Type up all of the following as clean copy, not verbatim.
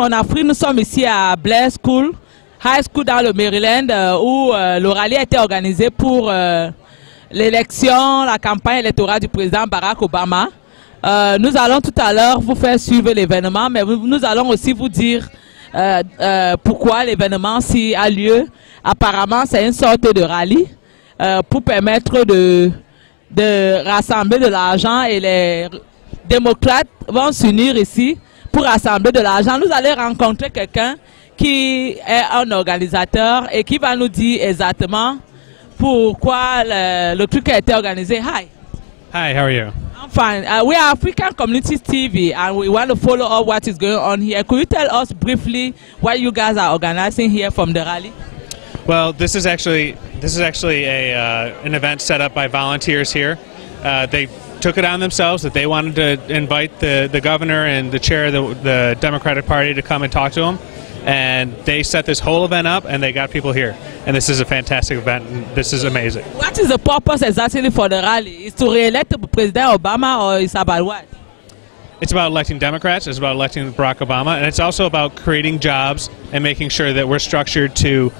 mon Afrique, nous sommes ici à Blair School, High School dans le Maryland, où le rallye a été organisé pour l'élection, la campagne électorale du président Barack Obama. Nous allons tout à l'heure vous faire suivre l'événement, mais nous allons aussi vous dire pourquoi l'événement s'y a lieu. Apparemment, c'est une sorte de rallye pour permettre de rassembler de l'argent, et les démocrates vont s'unir ici pour rassembler de l'argent. Nous allons rencontrer quelqu'un qui est un organisateur et qui va nous dire exactement pourquoi le truc a été organisé. Hi. Hi, how are you? I'm fine. We are African Communities TV and we want to follow up what is going on here. Could you tell us briefly what you guys are organizing here from the rally? Well, this is actually an event set up by volunteers here. They took it on themselves that they wanted to invite the governor and the chair of the Democratic Party to come and talk to them. And they set this whole event up and they got people here. And this is a fantastic event and this is amazing. What is the purpose exactly for the rally? Is to re-elect President Obama, or is about what? It's about electing Democrats, it's about electing Barack Obama, and it's also about creating jobs and making sure that we're structured to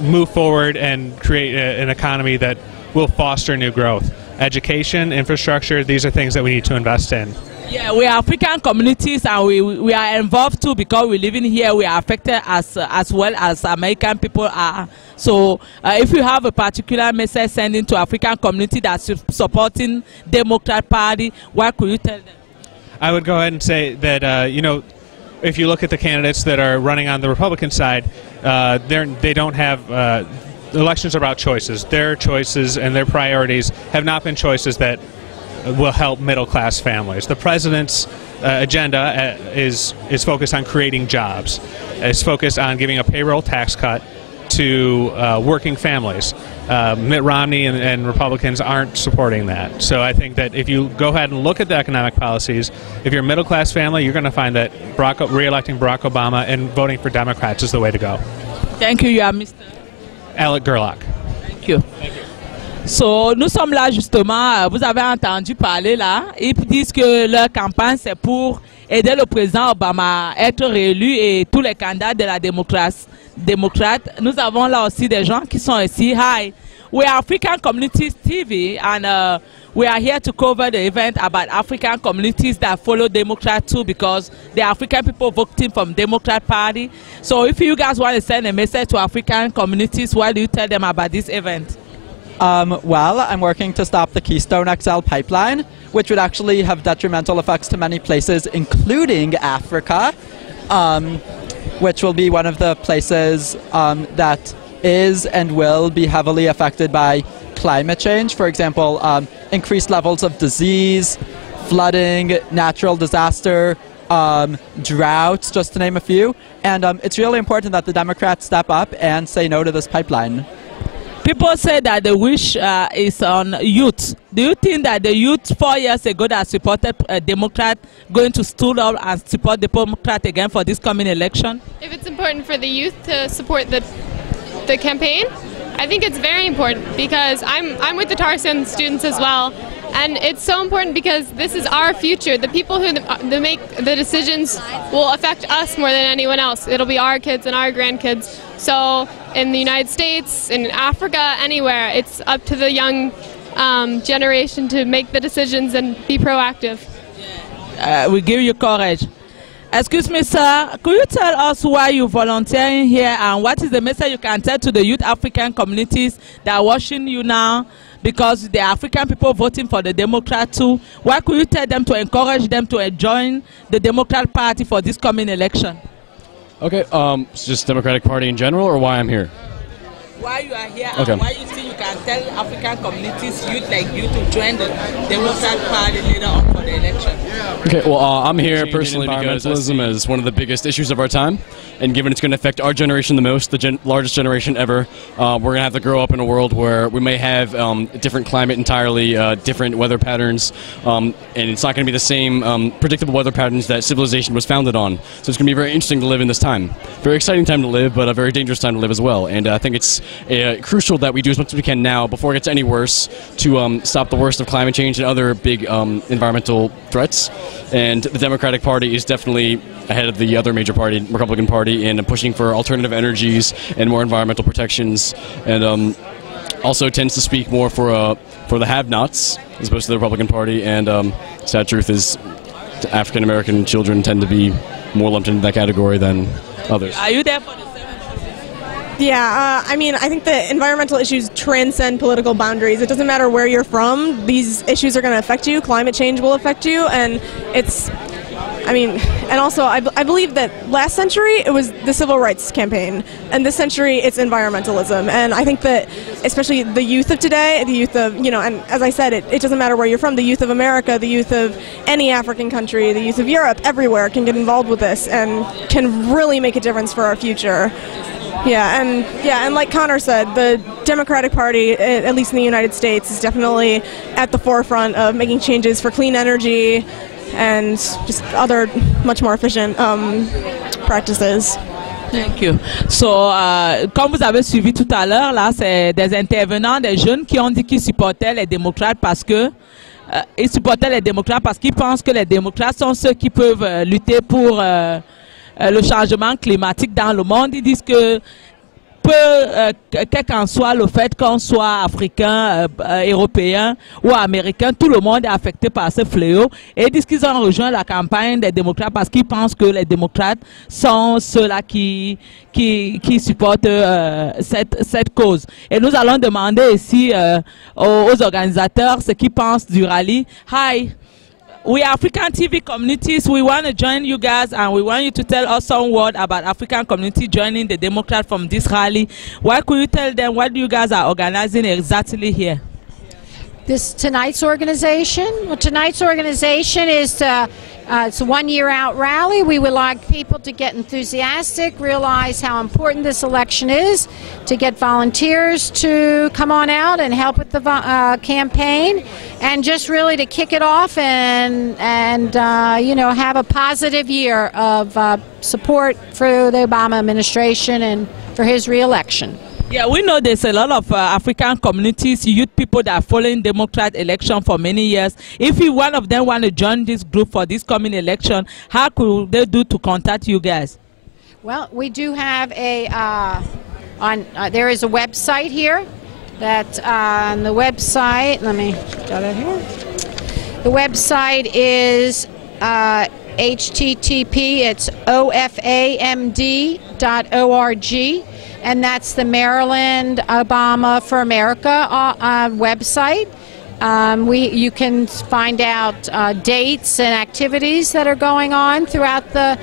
move forward and create an economy that will foster new growth. Education, infrastructure, these are things that we need to invest in. Yeah, we are African communities and we are involved too because we live in here. We are affected as well as American people are. So if you have a particular message sending to African community that's supporting Democrat Party, what could you tell them? I would go ahead and say that, you know, if you look at the candidates that are running on the Republican side, they don't have, elections are about choices. Their choices and their priorities have not been choices that will help middle-class families. The president's agenda is focused on creating jobs. It's focused on giving a payroll tax cut to working families. Mitt Romney and Republicans aren't supporting that. So I think that if you go ahead and look at the economic policies, if you're a middle-class family, you're going to find that re-electing Barack Obama and voting for Democrats is the way to go. Thank you. You are Mr. Alec Gerlach. Thank you. Thank you. So, nous sommes là justement, vous avez entendu parler là, ils disent que leur campagne c'est pour aider le président Obama à être réélu et tous les candidats de la démocrate. Nous avons là aussi des gens qui sont ici. Hi, we are African Communities TV and we are here to cover the event about African communities that follow Democrat too because the African people voting from Democrat Party. So if you guys want to send a message to African communities, what do you tell them about this event? Well, I'm working to stop the Keystone XL pipeline, which would actually have detrimental effects to many places, including Africa, which will be one of the places that is and will be heavily affected by climate change. For example, increased levels of disease, flooding, natural disaster, droughts, just to name a few. And it's really important that the Democrats step up and say no to this pipeline. People say that the wish is on youth. Do you think that the youth 4 years ago that supported a Democrat going to stood up and support the Democrat again for this coming election? If it's important for the youth to support the campaign, I think it's very important because I'm with the Tarsan students as well. And it's so important because this is our future. The people who make the decisions will affect us more than anyone else. It'll be our kids and our grandkids. So in the United States, in Africa, anywhere, it's up to the young generation to make the decisions and be proactive. We give you courage. Excuse me, sir, could you tell us why you're volunteering here and what is the message you can tell to the youth African communities that are watching you now? Because the African people voting for the Democrat too. What could you tell them to encourage them to join the Democrat Party for this coming election? Okay, it's just Democratic Party in general, or why I'm here? Why you are here okay. And why you think you can tell African communities, youth like you, to join the Democrat Party later on for the election? Okay, well, I'm here personally because environmentalism is one of the biggest issues of our time, and given it's going to affect our generation the most, the largest generation ever, we're going to have to grow up in a world where we may have different climate entirely, different weather patterns, and it's not going to be the same predictable weather patterns that civilization was founded on. So it's going to be very interesting to live in this time. Very exciting time to live, but a very dangerous time to live as well, and I think it's crucial that we do as much as we can now now before it gets any worse to stop the worst of climate change and other big environmental threats. And the Democratic Party is definitely ahead of the other major party, Republican Party, in pushing for alternative energies and more environmental protections, and also tends to speak more for the have-nots as opposed to the Republican Party. And sad truth is African American children tend to be more lumped into that category than others. Are you there for the 7? Yeah, I mean, I think the environmental issues transcend political boundaries. It doesn't matter where you're from. These issues are going to affect you. Climate change will affect you, and it's, I mean, and also I believe that last century it was the civil rights campaign, and this century it's environmentalism. And I think that especially the youth of today, the youth of, you know, and as I said, it doesn't matter where you're from, the youth of America, the youth of any African country, the youth of Europe, everywhere can get involved with this and can really make a difference for our future. Yeah, and like Connor said, the Democratic Party, at least in the United States, is definitely at the forefront of making changes for clean energy and just other much more efficient practices. Thank you. So, comme vous avez suivi tout à l'heure, là, c'est des intervenants, des jeunes qui ont dit qu'ils supportaient les démocrates parce que ils supportaient les démocrates parce qu'ils pensent que les démocrates sont ceux qui peuvent lutter pour le changement climatique dans le monde. Ils disent que quel qu'en soit le fait qu'on soit africain, européen ou américain, tout le monde est affecté par ce fléau. Et ils disent qu'ils ont rejoint la campagne des démocrates parce qu'ils pensent que les démocrates sont ceux-là qui supportent cette cause. Et nous allons demander ici aux organisateurs ce qu'ils pensent du rallye. Hi. We African TV communities, we want to join you guys and we want you to tell us some word about African community joining the Democrat from this rally. What could you tell them? What you guys are organizing exactly here? Tonight's organization? Well, tonight's organization is it's a 1 year out rally. We would like people to get enthusiastic, realize how important this election is, to get volunteers to come on out and help with the campaign, and just really to kick it off and you know, have a positive year of support for the Obama administration and for his re-election. Yeah, we know there's a lot of African communities, youth people that are following Democrat election for many years. If one of them want to join this group for this coming election, how could they do to contact you guys? Well, we do have a there is a website here that on the website. Let me go to here. The website is http. It's ofamd.org. And that's the Maryland Obama for America website. You can find out dates and activities that are going on throughout the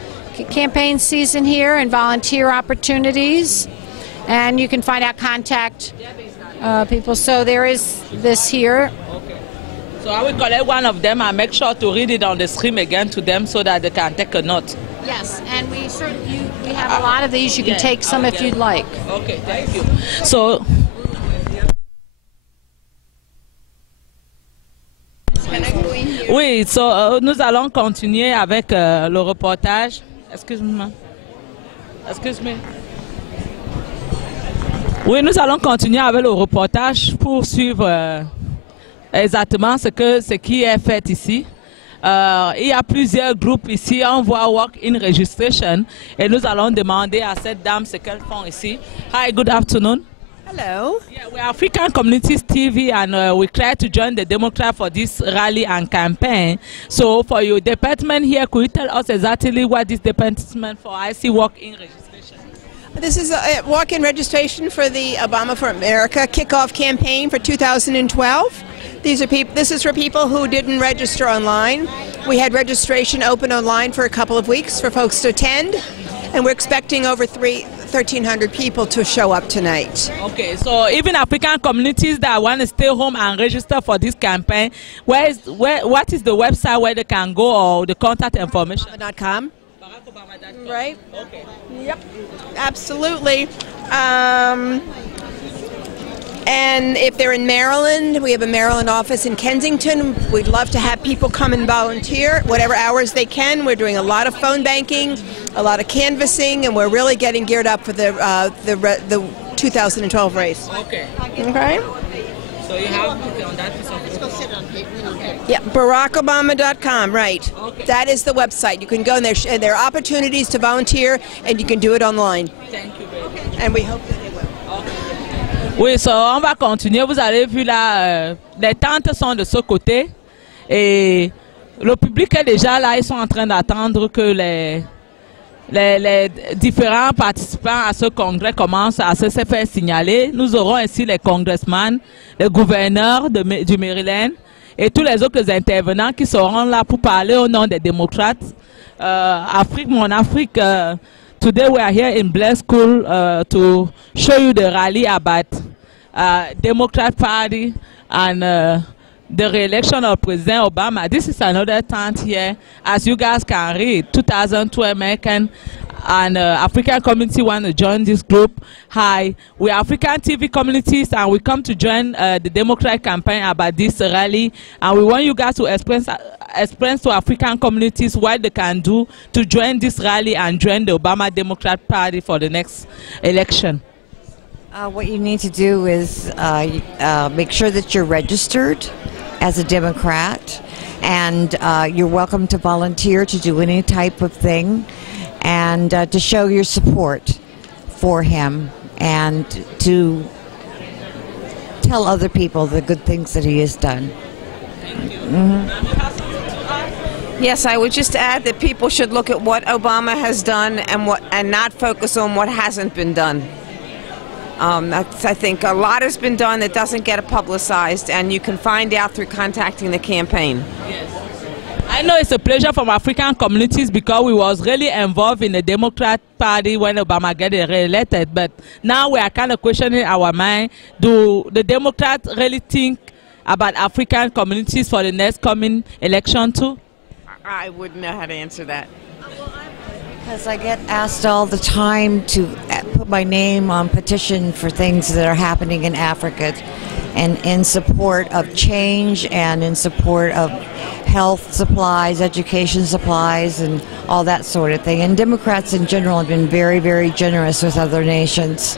campaign season here and volunteer opportunities. And you can find out contact people. So there is this here. Okay. So I will collect one of them and make sure to read it on the screen again to them so that they can take a note. Yes, and we have a lot of these. You can take some if you'd like. Okay, thank you. So, oui, nous allons continuer avec le reportage. Excuse-moi. Oui, nous allons continuer avec le reportage pour suivre exactement ce qui est fait ici. Il y a plusieurs groupes ici, on voit Walk-in Registration et nous allons demander à cette dame ce qu'elles font ici. Hi, good afternoon. Hello. Yeah, we're African Communities TV and we try to join the Democrat for this rally and campaign. So for your department here, could you tell us exactly what this department for I see Walk-in Registration? This is a walk-in registration for the Obama for America kickoff campaign for 2012. This is for people who didn't register online. We had registration open online for a couple of weeks for folks to attend, and we're expecting over 1,300 people to show up tonight. Okay, so even African communities that want to stay home and register for this campaign, what is the website where they can go or the contact information? BarackObama.com. BarackObama.com. Right? Okay. Yep, absolutely. And if they're in Maryland, we have a Maryland office in Kensington. We'd love to have people come and volunteer whatever hours they can. We're doing a lot of phone banking, a lot of canvassing, and we're really getting geared up for the 2012 race. Okay. Okay? So you have on that piece of Yeah, BarackObama.com, right. Okay. That is the website. You can go and there are opportunities to volunteer, and you can do it online. Thank you very much. And we hope that they will. Oui, on va continuer. Vous avez vu là, les tentes sont de ce côté et le public est déjà là. Ils sont en train d'attendre que les différents participants à ce congrès commencent à se faire signaler. Nous aurons ainsi les congressmen, les gouverneurs du Maryland et tous les autres intervenants qui seront là pour parler au nom des démocrates. Mon Afrique, today we are here in Blair School to show you the rally about Democrat Party and the re-election of President Obama. This is another tent here. As you guys can read, 2002 American and African community want to join this group. Hi, we are African TV communities and we come to join the Democrat campaign about this rally, and we want you guys to explain to African communities what they can do to join this rally and join the Obama Democrat Party for the next election. What you need to do is make sure that you're registered as a Democrat, and you're welcome to volunteer to do any type of thing, and to show your support for him, and to tell other people the good things that he has done. Yes, I would just add that people should look at what Obama has done and not focus on what hasn't been done. I think a lot has been done that doesn't get publicized, and you can find out through contacting the campaign. Yes. I know it's a pleasure from African communities because we was really involved in the Democrat Party when Obama got re-elected, but now we are kind of questioning our mind. Do the Democrats really think about African communities for the next coming election too? I wouldn't know how to answer that. Because I get asked all the time to put my name on petition for things that are happening in Africa, and in support of change and in support of health supplies, education supplies, and all that sort of thing. And Democrats in general have been very, very generous with other nations.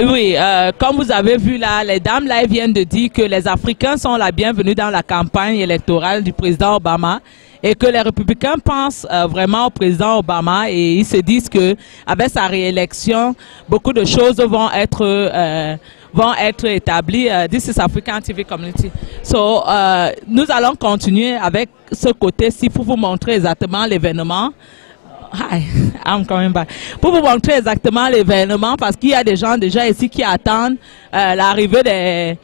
Oui, comme vous avez vu là, les dames là viennent de dire que les Africains sont la bienvenue dans la campagne électorale du président Obama et que les républicains pensent vraiment au président Obama et ils se disent que avec sa réélection, beaucoup de choses vont être établies. This is African TV community. So, nous allons continuer avec ce côté-ci pour vous montrer exactement l'événement. Hi, I'm coming back. Pour vous montrer exactement l'événement, parce qu'il y a des gens déjà ici qui attendent l'arrivée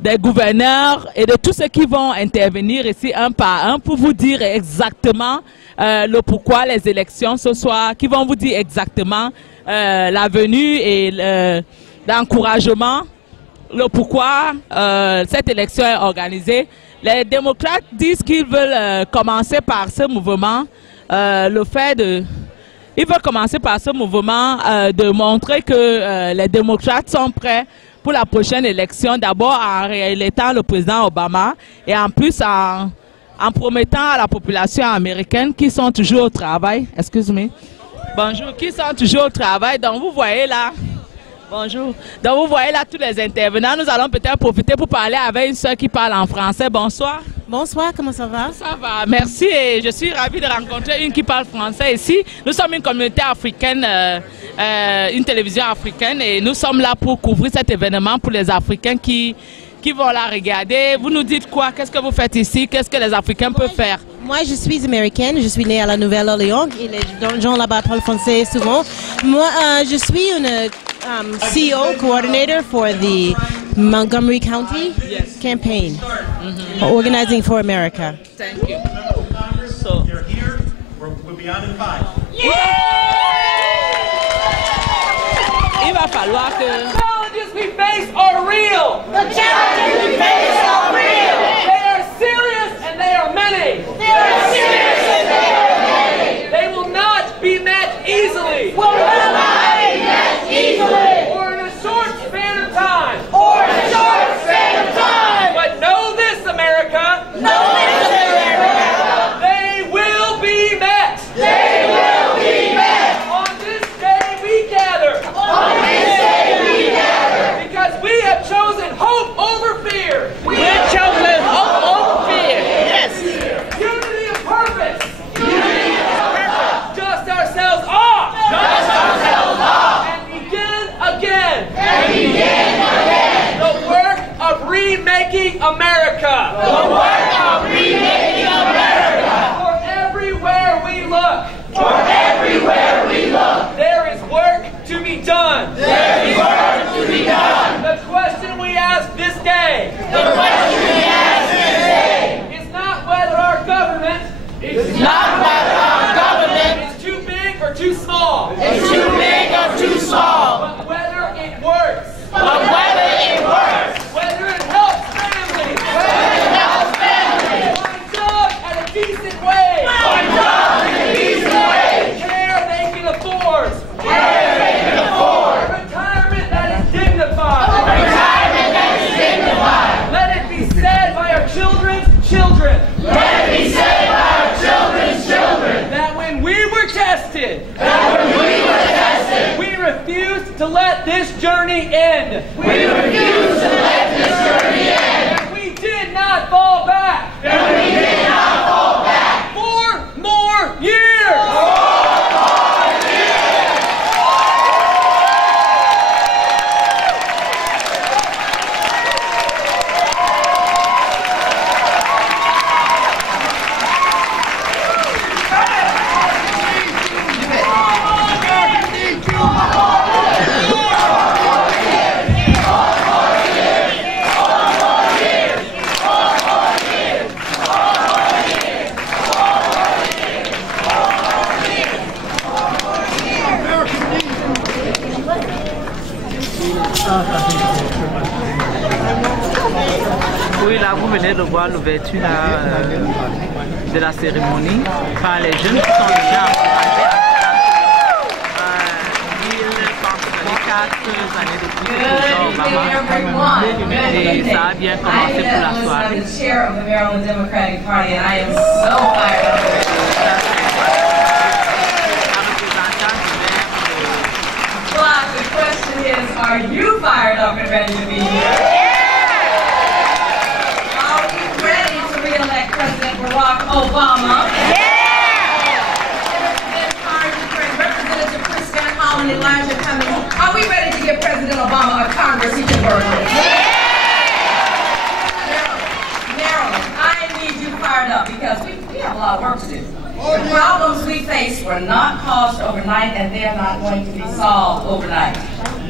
des gouverneurs et de tous ceux qui vont intervenir ici un par un pour vous dire exactement le pourquoi les élections ce soir, qui vont vous dire exactement la venue et l'encouragement, le pourquoi cette élection est organisée. Les démocrates disent qu'ils veulent commencer par ce mouvement. Ils veulent commencer par ce mouvement de montrer que les démocrates sont prêts pour la prochaine élection, d'abord en réélectant le président Obama et en plus en promettant à la population américaine qui sont toujours au travail, bonjour, qui sont toujours au travail, donc vous voyez là, bonjour, donc vous voyez là tous les intervenants, nous allons peut-être profiter pour parler avec une soeur qui parle en français, bonsoir. Bonsoir, comment ça va? Ça va, merci et je suis ravie de rencontrer une qui parle français ici. Nous sommes une communauté africaine, une télévision africaine et nous sommes là pour couvrir cet événement pour les Africains qui vont la regarder. Vous nous dites quoi? Qu'est-ce que vous faites ici? Qu'est-ce que les Africains peuvent faire? Moi, je suis américaine, je suis née à la Nouvelle-Orléans et les gens là-bas parlent français souvent. Moi, je suis une CEO, coordinator for the Montgomery County campaign, Organizing for America. Thank you. So they're here. We'll be on in 5. Il va falloir que... The challenges we face are real. The challenges we face are real. They are serious and they are many. They are serious and they are many. They will not be met easily. Will not be met easily. Or in a short span of time. Or in a short span of time. But know this, America. Know this, America. They will be met. They will be met. On this day we gather. On America. The work of remaking America. For everywhere we look. For everywhere we look. There is work to be done. There is work to be done. The question we ask this day. The question we ask this day. Is not whether our government is not whether our government is too big or too small. Is too big or too small. But whether it works. But whether it works. Whether it helps families. Whether it helps families. Find jobs at a decent wage. Find jobs at a decent wage. Care they can afford. Care they can afford. A retirement that is dignified. A retirement that is dignified. Let it be said by our children's children. Let it be said by our children's children. That when we were tested. That when we were tested. We refused to let this journey end. We refused to let this journey end. And we did not fall back. And we did not fall back. 4 more years. 4 more years. Oui, là vous venez de voir l'ouverture de la cérémonie par les jeunes qui sont déjà encouragés à 4 années de plus et ça a bien commencé pour la soirée. The question is, are you fired up and ready to be here? Are we ready to re-elect President Barack Obama? Representative Chris Van Hollen, Elijah Cummings, are we ready to give President Obama a Congress he can work with? Maryland, I need you fired up because we have a lot of work to do. The problems we face were not caused overnight, and they're not going to be solved overnight.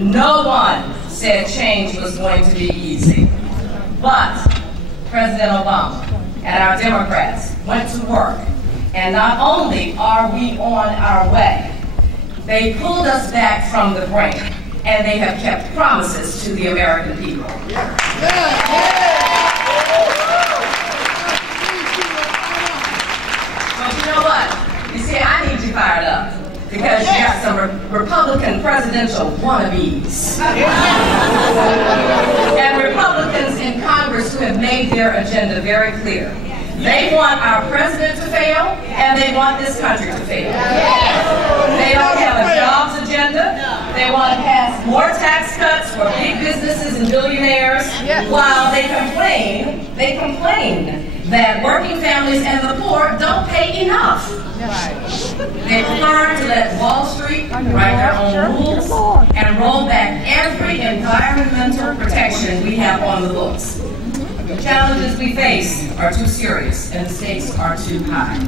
No one said change was going to be easy. But President Obama and our Democrats went to work, and not only are we on our way, they pulled us back from the brink, and they have kept promises to the American people. You know what? You see, I need you fired up because you got some Republican presidential wannabes. And Republicans in Congress who have made their agenda very clear. They want our president to fail, and they want this country to fail. They don't have a jobs agenda. They want to pass more tax cuts for big businesses and billionaires, while they complain that working families and the poor don't pay enough. They prefer to let Wall Street write their own rules and roll back every environmental protection we have on the books. The challenges we face are too serious and the stakes are too high.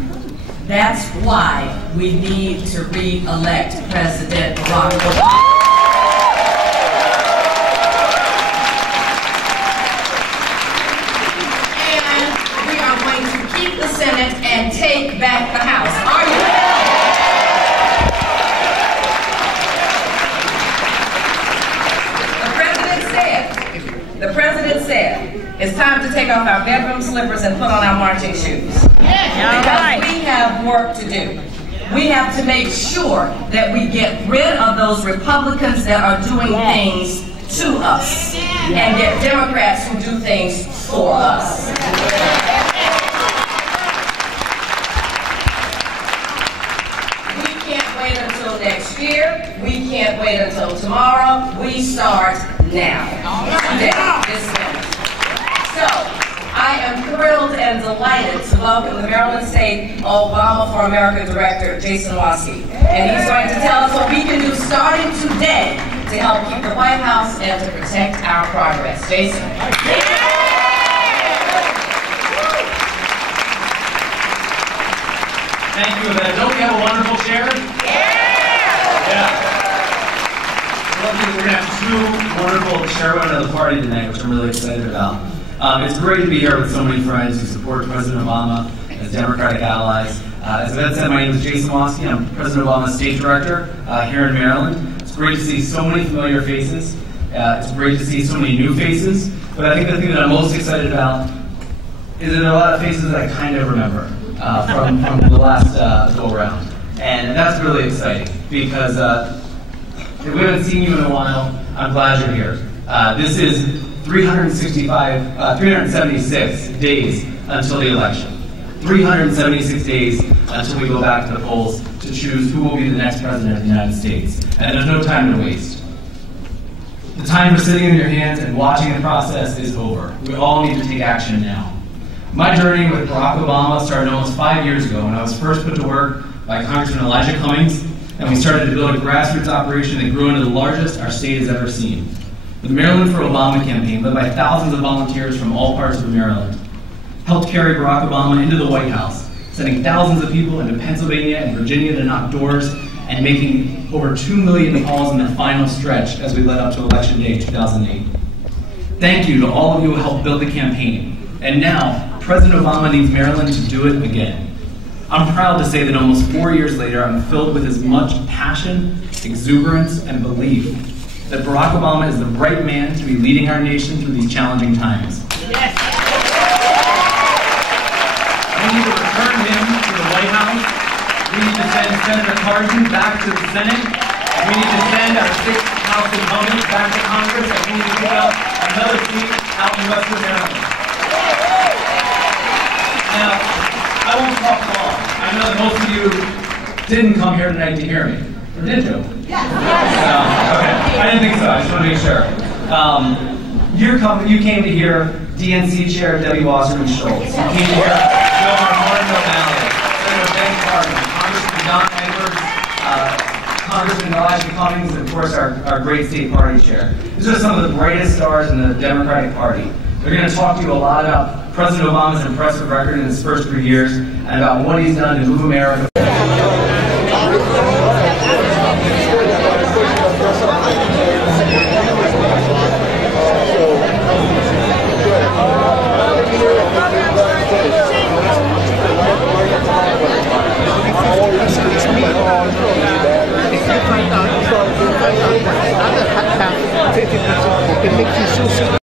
That's why we need to re-elect President Barack Obama. The Senate and take back the House. Are you ready? The president said, it's time to take off our bedroom slippers and put on our marching shoes. Because we have work to do. We have to make sure that we get rid of those Republicans that are doing things to us and get Democrats who do things for us. Until next year, we can't wait until tomorrow. We start now. This minute. So, I am thrilled and delighted to welcome the Maryland State Obama for America Director, Jason Waskey. And he's going to tell us what we can do starting today to help keep the White House and to protect our progress. Jason. Thank you, Yvette. Don't we have a wonderful chair? Yeah. We're going to have two wonderful chairwomen of the party tonight, which I'm really excited about. It's great to be here with so many friends who support President Obama as Democratic allies. As Yvette said, my name is Jason Waski. I'm President Obama's State Director here in Maryland. It's great to see so many familiar faces. It's great to see so many new faces. But I think the thing that I'm most excited about is that there are a lot of faces that I kind of remember from the last go-around. And that's really exciting because if we haven't seen you in a while, I'm glad you're here. This is 376 days until the election. 376 days until we go back to the polls to choose who will be the next president of the United States. And there's no time to waste. The time for sitting in your hands and watching the process is over. We all need to take action now. My journey with Barack Obama started almost 5 years ago when I was first put to work by Congressman Elijah Cummings, and we started to build a grassroots operation that grew into the largest our state has ever seen. The Maryland for Obama campaign, led by thousands of volunteers from all parts of Maryland, helped carry Barack Obama into the White House, sending thousands of people into Pennsylvania and Virginia to knock doors and making over 2 million calls in the final stretch as we led up to Election Day 2008. Thank you to all of you who helped build the campaign. And now, President Obama needs Maryland to do it again. I'm proud to say that almost 4 years later, I'm filled with as much passion, exuberance, and belief that Barack Obama is the right man to be leading our nation through these challenging times. Yes. We need to return him to the White House. We need to send Senator Cardin back to the Senate. We need to send our 6th House incumbents back to Congress. And we need to pick up another seat out in Western Maryland. Now, I won't talk long. I know that most of you didn't come here tonight to hear me. Or did you? Yes. Okay. I didn't think so. I just want to make sure. You came to hear DNC Chair Debbie Wasserman Schultz. You came to hear Martin O'Malley, Senator Ben Cardin, Congressman Don Edwards, Congressman Elijah Cummings, and of course our great state party chair. These are some of the brightest stars in the Democratic Party. They're going to talk to you a lot about President Obama's impressive record in his first 3 years and about what he's done to move America.